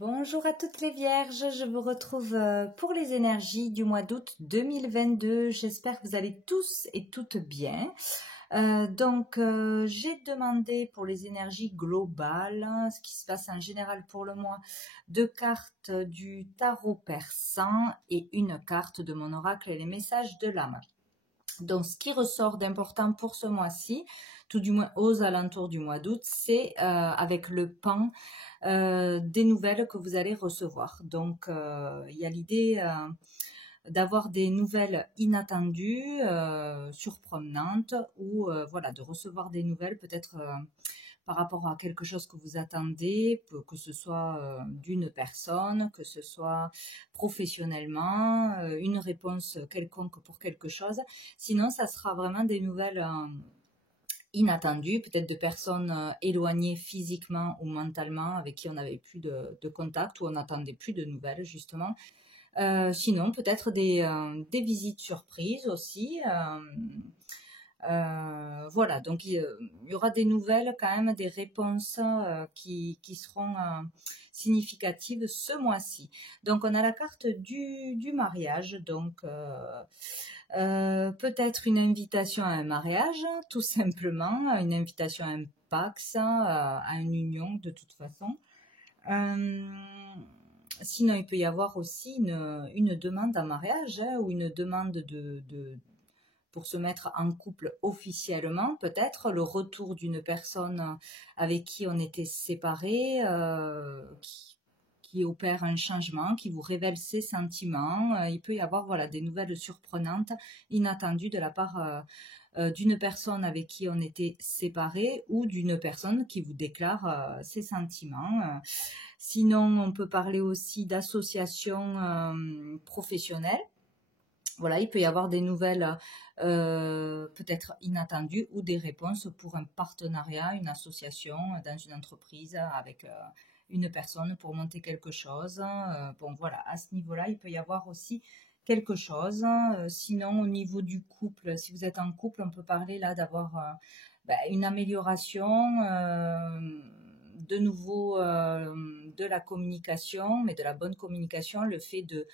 Bonjour à toutes les vierges, je vous retrouve pour les énergies du mois d'août 2022. J'espère que vous allez tous et toutes bien. J'ai demandé pour les énergies globales, ce qui se passe en général pour le mois, 2 cartes du tarot persan et une carte de mon oracle et les messages de l'âme. Donc, ce qui ressort d'important pour ce mois-ci, tout du moins aux alentours du mois d'août, c'est avec le pan des nouvelles que vous allez recevoir. Donc, il y a l'idée d'avoir des nouvelles inattendues, surprenantes, ou voilà, de recevoir des nouvelles peut-être par rapport à quelque chose que vous attendez, que ce soit d'une personne, que ce soit professionnellement, une réponse quelconque pour quelque chose. Sinon, ça sera vraiment des nouvelles inattendues, peut-être de personnes éloignées physiquement ou mentalement, avec qui on n'avait plus de contact, ou on n'attendait plus de nouvelles, justement. Sinon, peut-être des visites surprises aussi. Voilà, donc il y aura des nouvelles quand même, des réponses qui seront significatives ce mois-ci. Donc on a la carte du mariage, donc peut-être une invitation à un mariage, tout simplement, une invitation à un pax, à une union de toute façon. Sinon, il peut y avoir aussi une demande en mariage, ou une demande pour se mettre en couple officiellement, peut-être le retour d'une personne avec qui on était séparés, qui opère un changement, qui vous révèle ses sentiments. Il peut y avoir voilà, des nouvelles surprenantes, inattendues de la part d'une personne avec qui on était séparés, ou d'une personne qui vous déclare ses sentiments. Sinon, on peut parler aussi d'associations professionnelles. Voilà, il peut y avoir des nouvelles peut-être inattendues, ou des réponses pour un partenariat, une association dans une entreprise avec une personne pour monter quelque chose. Bon, voilà, à ce niveau-là, il peut y avoir aussi quelque chose. Sinon, au niveau du couple, si vous êtes en couple, on peut parler là d'avoir une amélioration, de nouveau de la communication, mais de la bonne communication, le fait de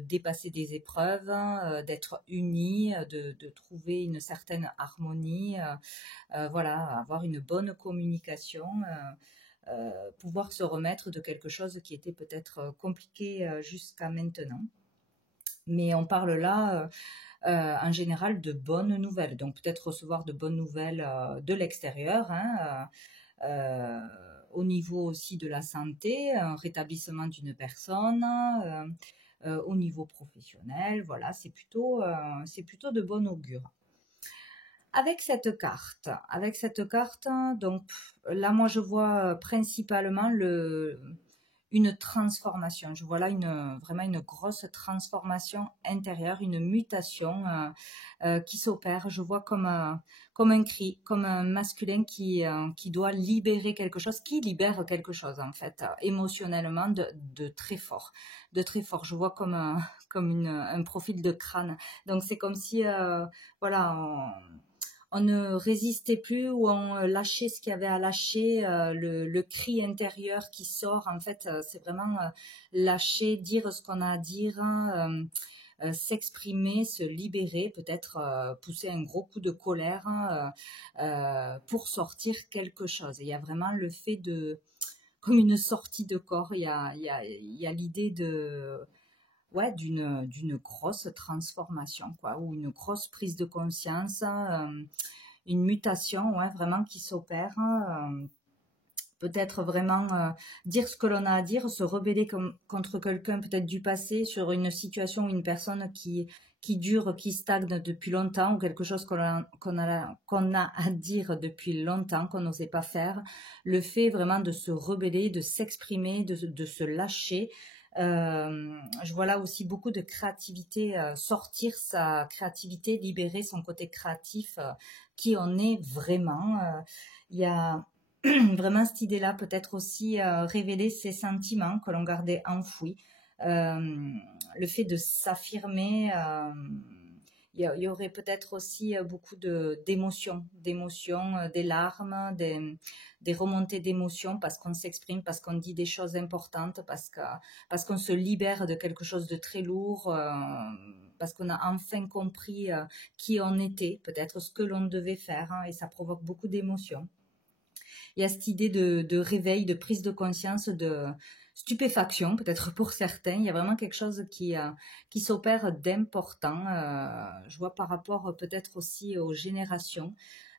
dépasser des épreuves, d'être unis, de trouver une certaine harmonie, voilà, avoir une bonne communication, pouvoir se remettre de quelque chose qui était peut-être compliqué jusqu'à maintenant. Mais on parle là en général de bonnes nouvelles, donc peut-être recevoir de bonnes nouvelles de l'extérieur, hein, au niveau aussi de la santé, un rétablissement d'une personne, au niveau professionnel, voilà, c'est plutôt de bon augure. Avec cette carte, donc là, moi, je vois principalement une transformation. Je vois là vraiment une grosse transformation intérieure, une mutation qui s'opère. Je vois comme un cri, comme un masculin qui doit libérer quelque chose, qui libère quelque chose en fait, émotionnellement de très fort. De très fort. Je vois comme un profil de crâne. Donc c'est comme si, voilà, on ne résistait plus, ou on lâchait ce qu'il y avait à lâcher, le cri intérieur qui sort, en fait, c'est vraiment lâcher, dire ce qu'on a à dire, s'exprimer, se libérer, peut-être pousser un gros coup de colère pour sortir quelque chose. Et il y a vraiment le fait comme une sortie de corps, il y a l'idée d'une grosse transformation, quoi, ou une grosse prise de conscience, une mutation, ouais, vraiment qui s'opère. Peut-être vraiment dire ce que l'on a à dire, se rebeller contre quelqu'un peut-être du passé, sur une situation ou une personne qui dure, qui stagne depuis longtemps, ou quelque chose qu'on a à dire depuis longtemps, qu'on n'osait pas faire. Le fait vraiment de se rebeller, de s'exprimer, de se lâcher. Je vois là aussi beaucoup de créativité, sortir sa créativité, libérer son côté créatif, qui on est vraiment. Il y a vraiment cette idée-là, peut-être aussi révéler ses sentiments que l'on gardait enfouis, le fait de s'affirmer il y aurait peut-être aussi beaucoup d'émotions, des larmes, des remontées d'émotions parce qu'on s'exprime, parce qu'on dit des choses importantes, parce qu'on se libère de quelque chose de très lourd, parce qu'on a enfin compris qui on était, peut-être ce que l'on devait faire, hein, et ça provoque beaucoup d'émotions. Il y a cette idée de réveil, de prise de conscience, de stupéfaction, peut-être pour certains. Il y a vraiment quelque chose qui s'opère d'important. Je vois par rapport peut-être aussi aux générations,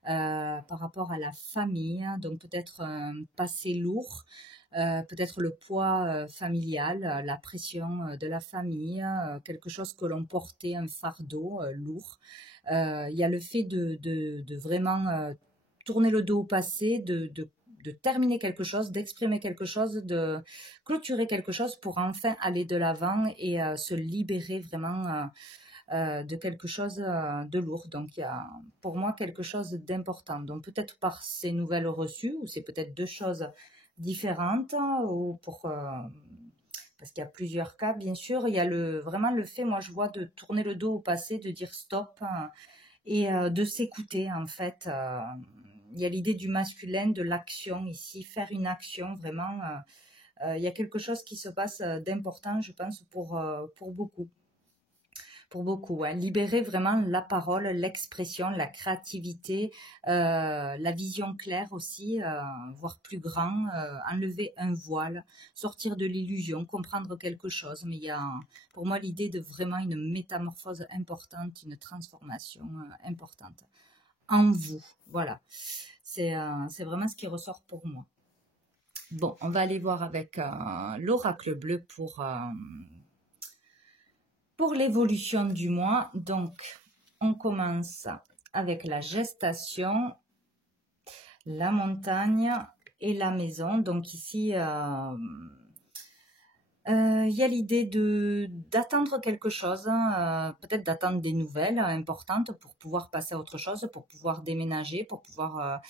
par rapport à la famille, hein, donc peut-être un passé lourd. Peut-être le poids familial, la pression de la famille, quelque chose que l'on portait, un fardeau lourd. Il y a le fait de vraiment tourner le dos au passé, de terminer quelque chose, d'exprimer quelque chose, de clôturer quelque chose pour enfin aller de l'avant et se libérer vraiment de quelque chose de lourd. Donc il y a pour moi quelque chose d'important. Donc peut-être par ces nouvelles reçues, ou c'est peut-être deux choses différentes, ou parce qu'il y a plusieurs cas, bien sûr. Il y a vraiment le fait, moi je vois, de tourner le dos au passé, de dire stop, et de s'écouter en fait. Il y a l'idée du masculin, de l'action ici, faire une action vraiment. Il y a quelque chose qui se passe d'important, je pense, pour beaucoup. Pour beaucoup, ouais. Libérer vraiment la parole, l'expression, la créativité, la vision claire aussi, voir plus grand, enlever un voile, sortir de l'illusion, comprendre quelque chose. Mais il y a pour moi l'idée de vraiment une métamorphose importante, une transformation importante en vous. Voilà, c'est vraiment ce qui ressort pour moi. Bon, on va aller voir avec l'oracle bleu pour l'évolution du mois. Donc, on commence avec la gestation, la montagne et la maison. Donc ici, il y a l'idée d'attendre quelque chose, peut-être d'attendre des nouvelles importantes pour pouvoir passer à autre chose, pour pouvoir déménager, pour pouvoir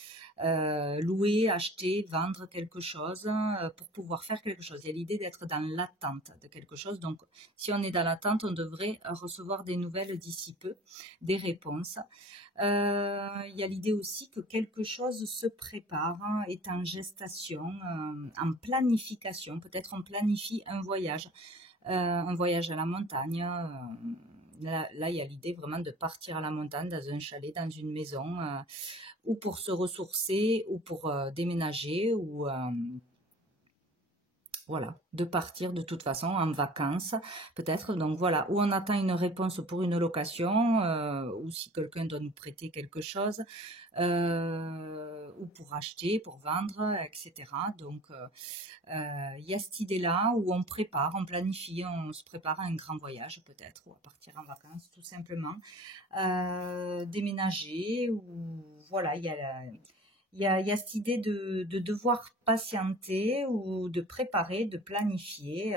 louer, acheter, vendre quelque chose, pour pouvoir faire quelque chose. Il y a l'idée d'être dans l'attente de quelque chose. Donc, si on est dans l'attente, on devrait recevoir des nouvelles d'ici peu, des réponses. Il y a l'idée aussi que quelque chose se prépare, hein, est en gestation, en planification. Peut-être on planifie un voyage à la montagne. Là, il y a l'idée vraiment de partir à la montagne, dans un chalet, dans une maison, ou pour se ressourcer, ou pour déménager, ou voilà, de partir de toute façon en vacances, peut-être. Donc voilà, où on attend une réponse pour une location, ou si quelqu'un doit nous prêter quelque chose, ou pour acheter, pour vendre, etc. Donc il y a cette idée-là où on prépare, on planifie, on se prépare à un grand voyage peut-être, ou à partir en vacances tout simplement, déménager, ou voilà, il y a cette idée de devoir patienter ou de préparer, de planifier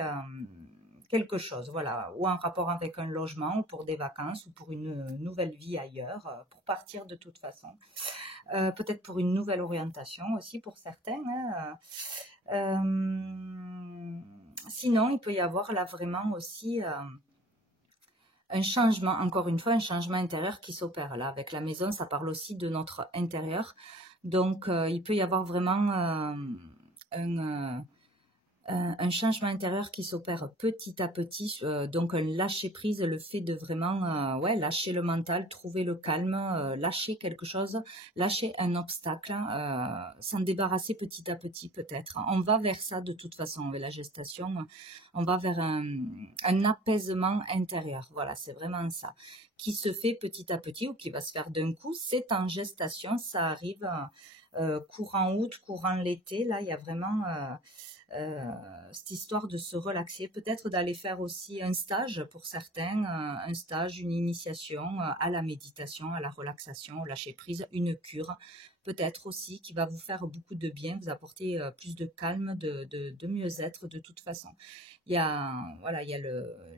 quelque chose, voilà, ou en rapport avec un logement, ou pour des vacances, ou pour une nouvelle vie ailleurs, pour partir de toute façon. Peut-être pour une nouvelle orientation aussi pour certains, hein. Sinon, il peut y avoir là vraiment aussi un changement, encore une fois, un changement intérieur qui s'opère. Là, avec la maison, ça parle aussi de notre intérieur. Donc, il peut y avoir vraiment un changement intérieur qui s'opère petit à petit, donc un lâcher prise, le fait de vraiment ouais, lâcher le mental, trouver le calme, lâcher quelque chose, lâcher un obstacle, s'en débarrasser petit à petit peut-être. On va vers ça de toute façon avec la gestation, on va vers un apaisement intérieur, voilà, c'est vraiment ça, qui se fait petit à petit ou qui va se faire d'un coup. C'est en gestation, ça arrive courant août, courant l'été, là il y a vraiment cette histoire de se relaxer, peut-être d'aller faire aussi un stage pour certains, un stage, une initiation à la méditation, à la relaxation, au lâcher prise, une cure peut-être aussi qui va vous faire beaucoup de bien, vous apporter plus de calme, de mieux-être de toute façon. Il y a, voilà, il y a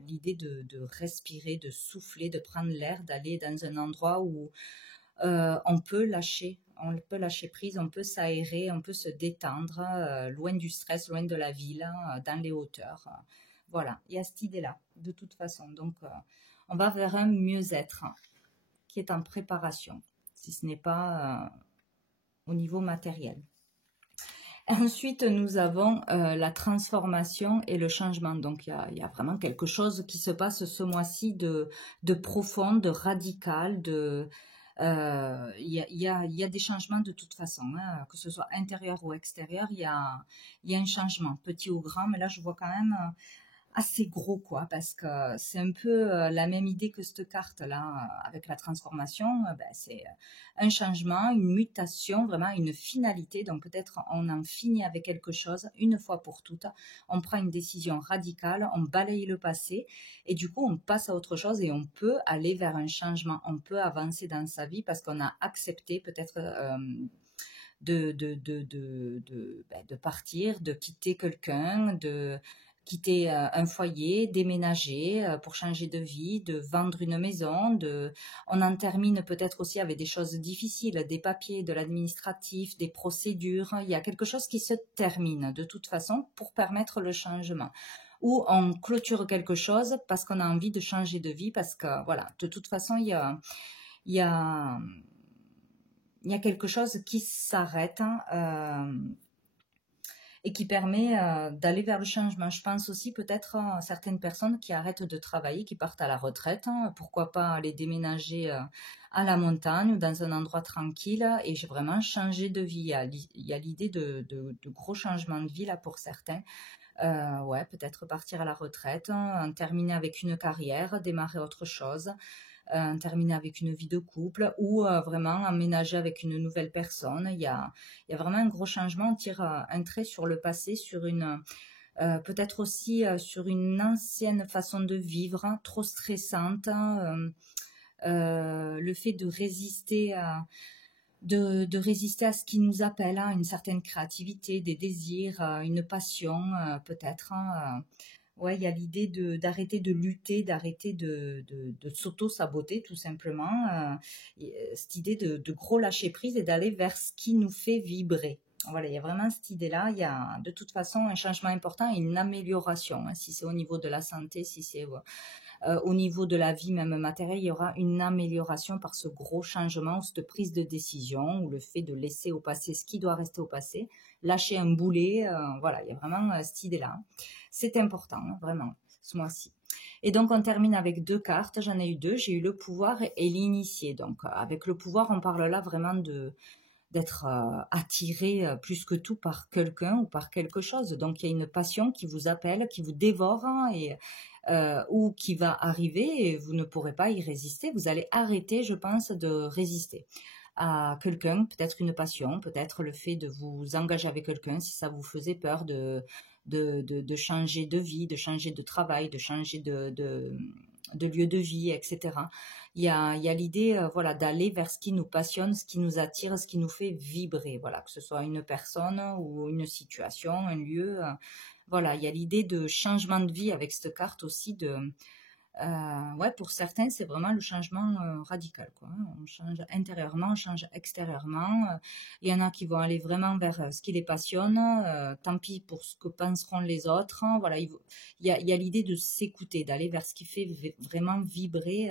l'idée de respirer, de souffler, de prendre l'air, d'aller dans un endroit où on peut lâcher prise, on peut s'aérer, on peut se détendre, loin du stress, loin de la ville, dans les hauteurs. Voilà, il y a cette idée-là, de toute façon. Donc, on va vers un mieux-être. qui est en préparation, si ce n'est pas au niveau matériel. Ensuite, nous avons la transformation et le changement. Donc, il y a vraiment quelque chose qui se passe ce mois-ci de profond, de radical, il y a des changements de toute façon, hein, que ce soit intérieur ou extérieur, il y a un changement, petit ou grand, mais là, je vois quand même assez gros, quoi, parce que c'est un peu la même idée que cette carte-là, avec la transformation, ben, c'est un changement, une mutation, vraiment une finalité, donc peut-être on en finit avec quelque chose une fois pour toutes, on prend une décision radicale, on balaye le passé, et du coup on passe à autre chose et on peut aller vers un changement, on peut avancer dans sa vie parce qu'on a accepté peut-être de partir, de quitter quelqu'un, de quitter un foyer, déménager pour changer de vie, de vendre une maison, on en termine peut-être aussi avec des choses difficiles, des papiers, de l'administratif, des procédures. Il y a quelque chose qui se termine de toute façon pour permettre le changement. Ou on clôture quelque chose parce qu'on a envie de changer de vie, parce que voilà, de toute façon, il y a quelque chose qui s'arrête, et qui permet d'aller vers le changement. Je pense aussi peut-être à certaines personnes qui arrêtent de travailler, qui partent à la retraite, hein, pourquoi pas aller déménager à la montagne ou dans un endroit tranquille et j'ai vraiment changé de vie. Il y a l'idée de gros changements de vie là pour certains. Ouais, peut-être partir à la retraite, hein, terminer avec une carrière, démarrer autre chose. Terminer avec une vie de couple ou vraiment emménager avec une nouvelle personne. Il y a vraiment un gros changement. On tire un trait sur le passé, sur peut-être aussi sur une ancienne façon de vivre, hein, trop stressante. Le fait de résister de résister à ce qui nous appelle, hein, une certaine créativité, des désirs, une passion peut-être. Hein, ouais, il y a l'idée d'arrêter de lutter, d'arrêter de s'auto-saboter tout simplement. Cette idée de gros lâcher prise et d'aller vers ce qui nous fait vibrer. Voilà, il y a vraiment cette idée-là. Il y a de toute façon un changement important et une amélioration. Hein, si c'est au niveau de la santé, si c'est au niveau de la vie même matérielle, il y aura une amélioration par ce gros changement, cette prise de décision ou le fait de laisser au passé ce qui doit rester au passé, lâcher un boulet. Voilà, il y a vraiment cette idée-là. C'est important, hein, vraiment, ce mois-ci. Et donc, on termine avec 2 cartes. J'en ai eu 2. J'ai eu le pouvoir et l'initié. Donc, avec le pouvoir, on parle là vraiment d'être attiré plus que tout par quelqu'un ou par quelque chose. Donc, il y a une passion qui vous appelle, qui vous dévore, hein, ou qui va arriver et vous ne pourrez pas y résister. Vous allez arrêter, je pense, de résister à quelqu'un, peut-être une passion, peut-être le fait de vous engager avec quelqu'un si ça vous faisait peur de changer de vie, de changer de travail, de changer de lieu de vie, etc. Il y a l'idée voilà, d'aller vers ce qui nous passionne, ce qui nous attire, ce qui nous fait vibrer, voilà, que ce soit une personne ou une situation, un lieu. Voilà, il y a l'idée de changement de vie avec cette carte aussi. Ouais, pour certains, c'est vraiment le changement radical, quoi. On change intérieurement, on change extérieurement. Il y en a qui vont aller vraiment vers ce qui les passionne. Tant pis pour ce que penseront les autres, hein. Voilà, il y a l'idée de s'écouter, d'aller vers ce qui fait vraiment vibrer.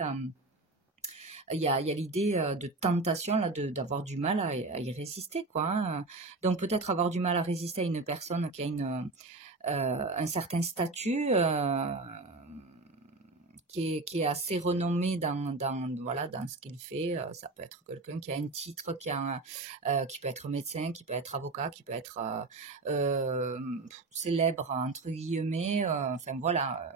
Il y a l'idée de tentation là, d'avoir du mal à y résister, quoi, hein. Donc peut-être avoir du mal à résister à une personne qui a un certain statut. Qui est assez renommé voilà, dans ce qu'il fait. Ça peut être quelqu'un qui a un titre, qui peut être médecin, qui peut être avocat, qui peut être célèbre, entre guillemets. Enfin voilà,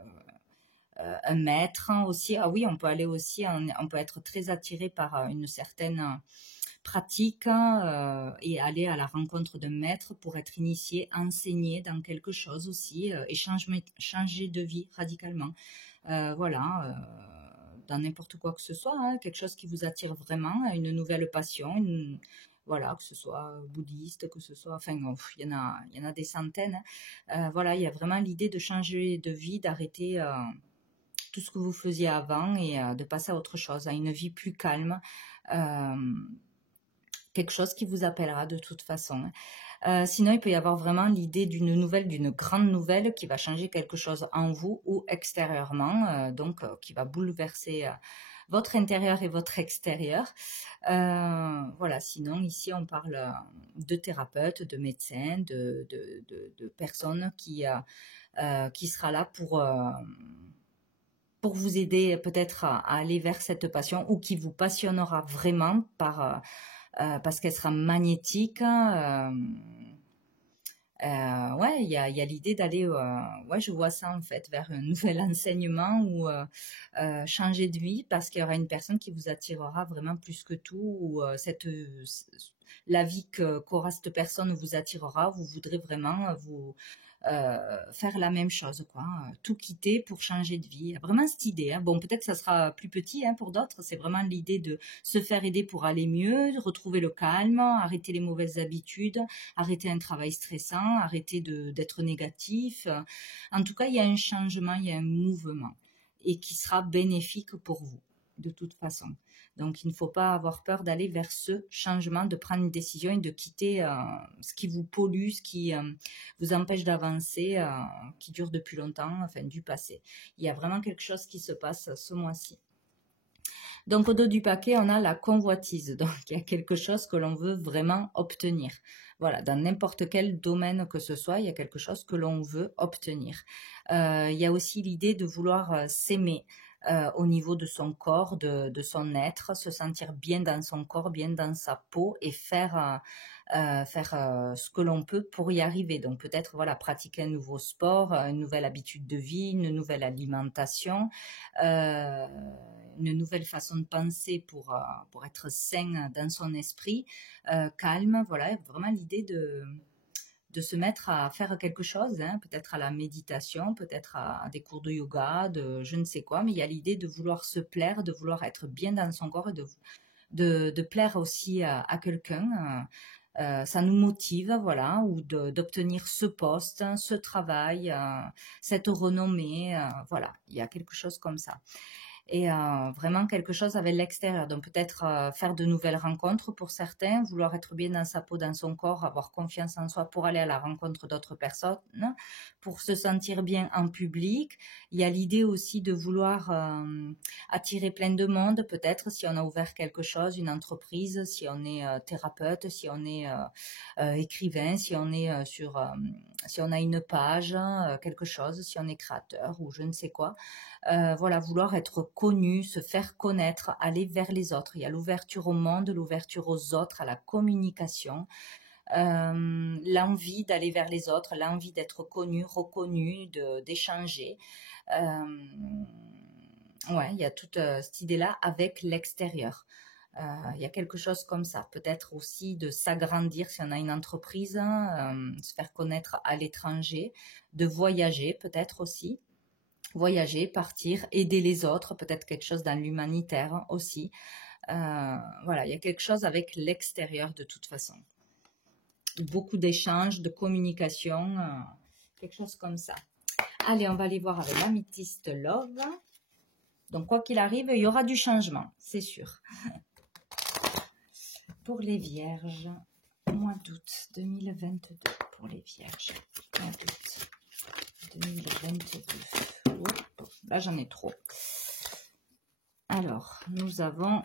un maître, hein, aussi. Ah oui, on peut aller aussi, on peut être très attiré par une certaine pratique, hein, et aller à la rencontre d'un maître pour être initié, enseigné dans quelque chose aussi, et changer de vie radicalement. Voilà, dans n'importe quoi que ce soit, hein, quelque chose qui vous attire vraiment, une nouvelle passion, voilà, que ce soit bouddhiste, que ce soit, enfin, il y en a des centaines. Voilà, il y a vraiment l'idée de changer de vie, d'arrêter tout ce que vous faisiez avant et de passer à autre chose, à une vie plus calme. Quelque chose qui vous appellera de toute façon. Sinon, il peut y avoir vraiment l'idée d'une grande nouvelle qui va changer quelque chose en vous ou extérieurement, donc qui va bouleverser votre intérieur et votre extérieur. Voilà, sinon ici on parle de thérapeutes, de médecins, de personnes qui sera là pour vous aider peut-être à aller vers cette passion ou qui vous passionnera vraiment parce qu'elle sera magnétique. Ouais, il y a l'idée d'aller, ouais, je vois ça en fait, vers un nouvel enseignement ou changer de vie parce qu'il y aura une personne qui vous attirera vraiment plus que tout ou la vie qu'aura cette personne vous attirera, vous voudrez vraiment faire la même chose, quoi. Tout quitter pour changer de vie. Vraiment cette idée, hein. Bon, peut-être ça sera plus petit hein, pour d'autres. C'est vraiment l'idée de se faire aider pour aller mieux, retrouver le calme, arrêter les mauvaises habitudes, arrêter un travail stressant, arrêter d'être négatif. En tout cas, il y a un changement, il y a un mouvement et qui sera bénéfique pour vous, de toute façon. Donc, il ne faut pas avoir peur d'aller vers ce changement, de prendre une décision et de quitter ce qui vous pollue, ce qui vous empêche d'avancer, qui dure depuis longtemps, enfin du passé. Il y a vraiment quelque chose qui se passe ce mois-ci. Donc, au dos du paquet, on a la convoitise. Donc, il y a quelque chose que l'on veut vraiment obtenir. Voilà, dans n'importe quel domaine que ce soit, il y a quelque chose que l'on veut obtenir. Il y a aussi l'idée de vouloir s'aimer. Au niveau de son corps, de son être, se sentir bien dans son corps, bien dans sa peau et faire ce que l'on peut pour y arriver. Donc peut-être voilà, pratiquer un nouveau sport, une nouvelle habitude de vie, une nouvelle alimentation, une nouvelle façon de penser pour être sain dans son esprit, calme. Voilà, vraiment l'idée de se mettre à faire quelque chose, hein, peut-être à la méditation, peut-être à des cours de yoga, de je ne sais quoi, mais il y a l'idée de vouloir se plaire, de vouloir être bien dans son corps et de plaire aussi à quelqu'un. Ça nous motive, voilà, ou d'obtenir ce poste, ce travail, cette renommée, voilà, il y a quelque chose comme ça. Et vraiment quelque chose avec l'extérieur. Donc peut-être faire de nouvelles rencontres pour certains, vouloir être bien dans sa peau, dans son corps, avoir confiance en soi pour aller à la rencontre d'autres personnes, pour se sentir bien en public. Il y a l'idée aussi de vouloir attirer plein de monde, peut-être si on a ouvert quelque chose, une entreprise, si on est thérapeute, si on est écrivain, si on est si on a une page, quelque chose, si on est créateur ou je ne sais quoi. Voilà, vouloir être connu, se faire connaître, aller vers les autres. Il y a l'ouverture au monde, l'ouverture aux autres, à la communication, l'envie d'aller vers les autres, l'envie d'être connu, reconnu, d'échanger. Ouais, il y a toute cette idée-là avec l'extérieur. Il y a quelque chose comme ça. Peut-être aussi de s'agrandir si on a une entreprise, se faire connaître à l'étranger, de voyager peut-être aussi. Voyager, partir, aider les autres, peut-être quelque chose dans l'humanitaire aussi. Voilà, il y a quelque chose avec l'extérieur de toute façon. Beaucoup d'échanges, de communication, quelque chose comme ça. Allez, on va aller voir avec l'Améthyste Love. Donc, quoi qu'il arrive, il y aura du changement, c'est sûr. Pour les Vierges, mois d'août 2022. Pour les Vierges, mois d'août 2022. Là, j'en ai trop. Alors, nous avons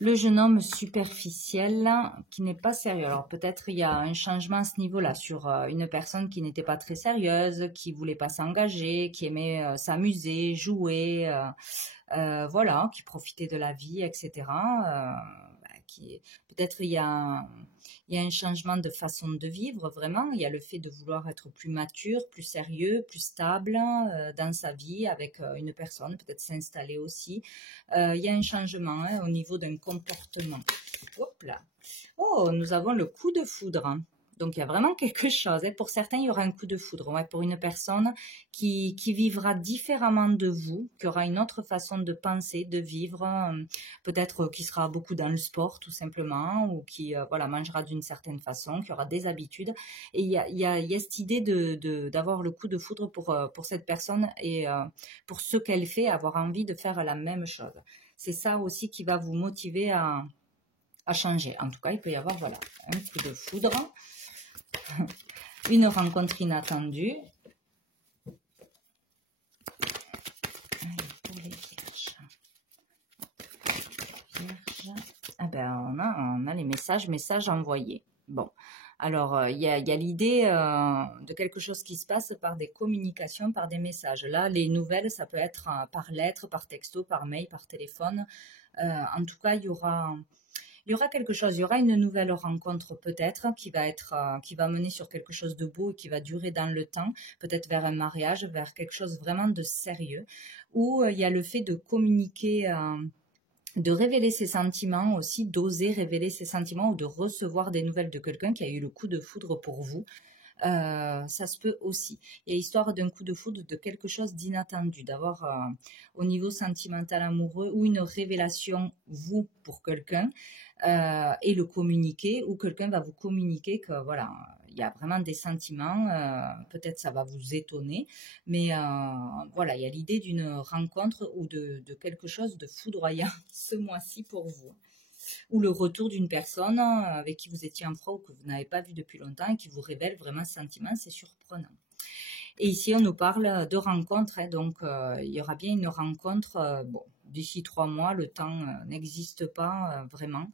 le jeune homme superficiel qui n'est pas sérieux. Alors, peut-être il y a un changement à ce niveau-là sur une personne qui n'était pas très sérieuse, qui voulait pas s'engager, qui aimait s'amuser, jouer, voilà, qui profitait de la vie, etc. Peut-être il y a un changement de façon de vivre, vraiment. Il y a le fait de vouloir être plus mature, plus sérieux, plus stable dans sa vie avec une personne, peut-être s'installer aussi. Il y a un changement au niveau d'un comportement. Hop là. Oh, nous avons le coup de foudre. Donc, il y a vraiment quelque chose. Pour certains, il y aura un coup de foudre. Ouais, pour une personne qui vivra différemment de vous, qui aura une autre façon de penser, de vivre, peut-être qui sera beaucoup dans le sport, tout simplement, ou qui voilà, mangera d'une certaine façon, qui aura des habitudes. Et il y a cette idée d'avoir le coup de foudre pour cette personne et pour ce qu'elle fait, avoir envie de faire la même chose. C'est ça aussi qui va vous motiver à changer. En tout cas, il peut y avoir voilà, un coup de foudre. Une rencontre inattendue. Allez, pour les Vierges. on a les messages envoyés. Bon, alors il y a l'idée de quelque chose qui se passe par des communications, par des messages. Là, les nouvelles, ça peut être par lettre, par texto, par mail, par téléphone. En tout cas, il y aura quelque chose, il y aura une nouvelle rencontre peut-être qui va mener sur quelque chose de beau et qui va durer dans le temps, peut-être vers un mariage, vers quelque chose vraiment de sérieux, où il y a le fait de communiquer, de révéler ses sentiments aussi, d'oser révéler ses sentiments ou de recevoir des nouvelles de quelqu'un qui a eu le coup de foudre pour vous. Ça se peut aussi. Il y a histoire d'un coup de foudre, de quelque chose d'inattendu, d'avoir au niveau sentimental amoureux ou une révélation, vous, pour quelqu'un, et le communiquer, ou quelqu'un va vous communiquer que voilà, il y a vraiment des sentiments, peut-être ça va vous étonner, mais voilà, il y a l'idée d'une rencontre ou de quelque chose de foudroyant ce mois-ci pour vous, ou le retour d'une personne avec qui vous étiez en froid ou que vous n'avez pas vu depuis longtemps et qui vous révèle vraiment ce sentiment, c'est surprenant. Et ici, on nous parle de rencontres, hein, donc il y aura bien une rencontre, bon, d'ici 3 mois, le temps n'existe pas vraiment,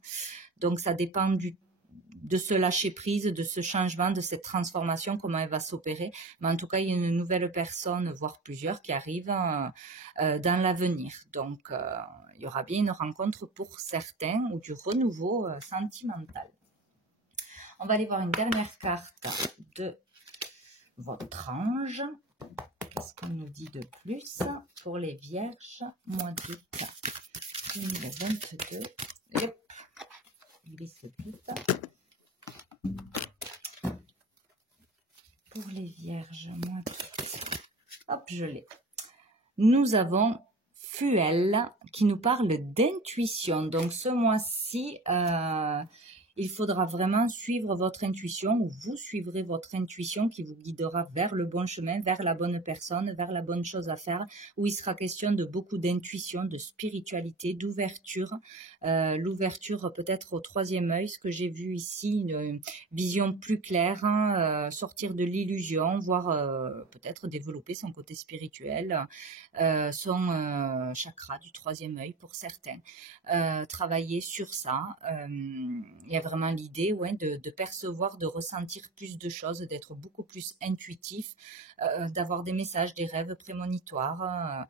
donc ça dépend de ce lâcher prise, de ce changement, de cette transformation, comment elle va s'opérer. Mais en tout cas, il y a une nouvelle personne, voire plusieurs, qui arrivent dans l'avenir. Donc, il y aura bien une rencontre pour certains ou du renouveau sentimental. On va aller voir une dernière carte de votre ange. Qu'est-ce qu'on nous dit de plus pour les vierges, mois d'août 2022. Hop, glisse tout. Pour les vierges, mois d'août. Hop, je l'ai. Nous avons Fuel qui nous parle d'intuition. Donc ce mois-ci, il faudra vraiment suivre votre intuition, ou vous suivrez votre intuition qui vous guidera vers le bon chemin, vers la bonne personne, vers la bonne chose à faire, où il sera question de beaucoup d'intuition, de spiritualité, d'ouverture, l'ouverture peut-être au troisième œil, ce que j'ai vu ici, une vision plus claire, hein, sortir de l'illusion, voire peut-être développer son côté spirituel, son chakra du troisième œil pour certains, travailler sur ça. Il y a vraiment l'idée, ouais, de percevoir, de ressentir plus de choses, d'être beaucoup plus intuitif, d'avoir des messages, des rêves prémonitoires.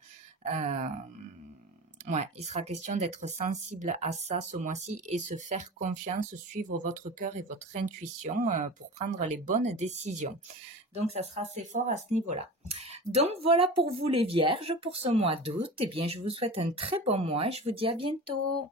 Ouais, il sera question d'être sensible à ça ce mois-ci et se faire confiance, suivre votre cœur et votre intuition pour prendre les bonnes décisions. Donc, ça sera assez fort à ce niveau-là. Donc, voilà pour vous les vierges pour ce mois d'août. Eh bien, je vous souhaite un très bon mois et je vous dis à bientôt.